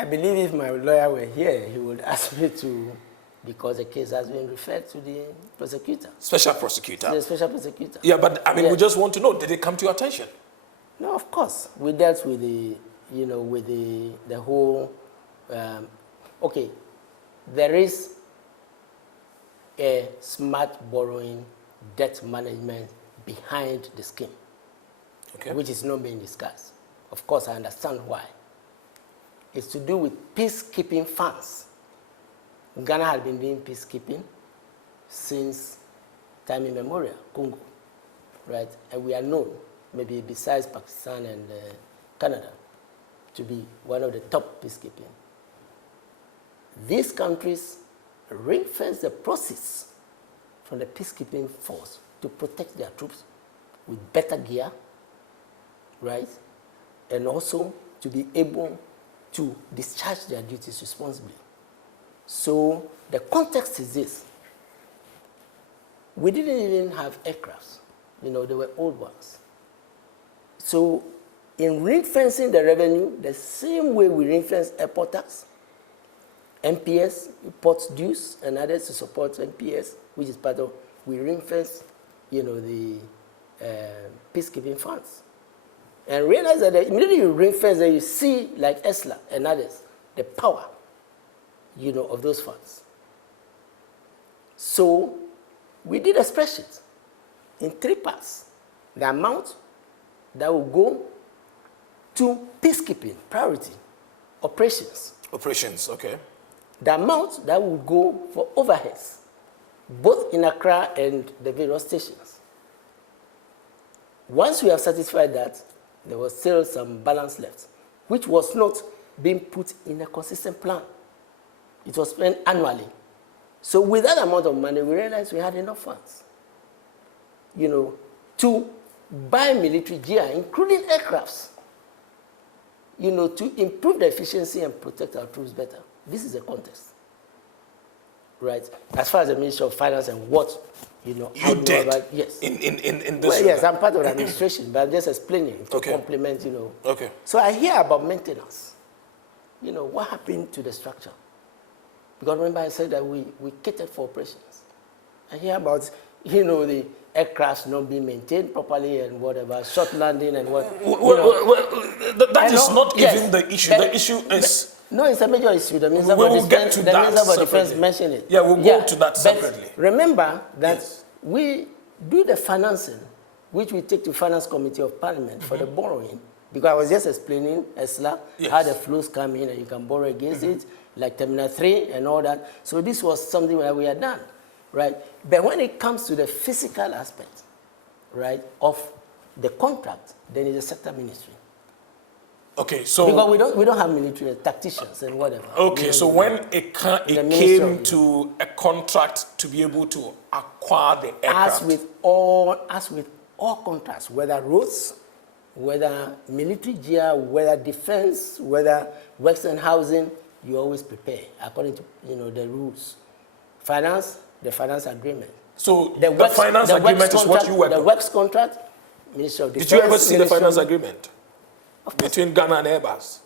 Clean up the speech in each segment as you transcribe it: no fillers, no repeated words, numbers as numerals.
I believe if my lawyer were here, he would ask me to, because the case has been referred to the prosecutor. Special prosecutor? The special prosecutor. Yeah, but I mean, we just want to know, did it come to your attention? No, of course. We dealt with the, with the whole, okay, there is a smart borrowing debt management behind the scheme, okay, which is not being discussed. Of course, I understand why. It's to do with peacekeeping funds. Ghana had been doing peacekeeping since time immemorial, Congo, right? And we are known, maybe besides Pakistan and Canada, to be one of the top peacekeeping. These countries ring-fence the proceeds from the peacekeeping force to protect their troops with better gear, right? And also to be able to discharge their duties responsibly. So the context is this. We didn't even have aircrafts. They were old ones. So in ring-fencing the revenue, the same way we ring-fence airport tax, MPS, port dues, and others to support MPS, which is part of, we ring-fence, the peacekeeping funds. And realize that immediately you ring-fence, that you see, like ESLA and others, the power, of those funds. So we did a spreadsheet in 3 parts. The amount that will go to peacekeeping, priority, operations. Operations, okay. The amount that will go for overheads, both in Accra and the various stations. Once we have satisfied that, there was still some balance left, which was not being put in a consistent plan. It was spent annually. So with that amount of money, we realized we had enough funds, to buy military gear, including aircrafts, to improve the efficiency and protect our troops better. This is the context, right? As far as the Ministry of Finance and what, you did about, yes. In this well, yes, I'm part of the administration, but I'm just explaining to complement, Okay. So I hear about maintenance. What happened to the structure? Because remember I said that we catered for operations. I hear about, the aircrafts not being maintained properly and whatever, short landing and what. That is not even the issue. The issue is... No, it's a major issue. The Minister for Defense mentioned it. Yeah, we'll go to that separately. But remember that we do the financing, which we take to Finance Committee of Parliament for the borrowing, because I was just explaining, ESLA, how the flows come in and you can borrow against it, like Terminal 3 and all that. So this was something that we had done, right? But when it comes to the physical aspect, right, of the contract, then it's a sector ministry. Okay, so... Because we don't have military tacticians and whatever. Okay, so when it came to a contract to be able to acquire the aircraft... As with all contracts, whether roads, whether military gear, whether defense, whether works and housing, you always prepare according to the rules. Finance, the finance agreement. So the finance agreement is what you work on? The works contract, Ministry of Defense... Did you ever see the finance agreement between Ghana and Airbus?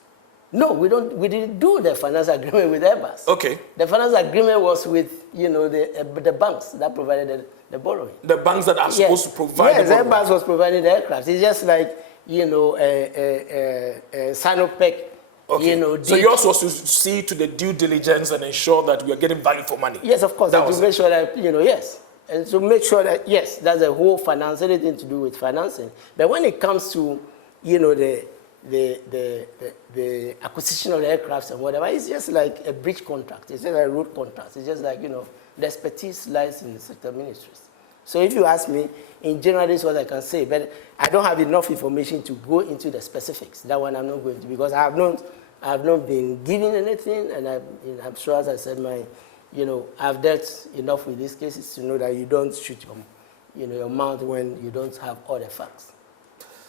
No, we didn't do the finance agreement with Airbus. Okay. The finance agreement was with the banks that provided the borrowing. The banks that are supposed to provide the borrowing. Airbus was providing the aircraft. It's just like Sinopec. Okay. So you're supposed to see to the due diligence and ensure that we are getting value for money. Yes, of course. To make sure that yes, and to make sure that yes, that's a whole finance, anything to do with financing. But when it comes to the acquisition of the aircrafts and whatever, it's just like a bridge contract. It's just a road contract. It's just like, the expertise lies in the sector ministries. So if you ask me, in general, this is what I can say, but I don't have enough information to go into the specifics. That one I'm not going to, because I have not been given anything, and I'm sure, as I said, I've dealt enough with these cases to know that you don't shoot your mouth when you don't have all the facts.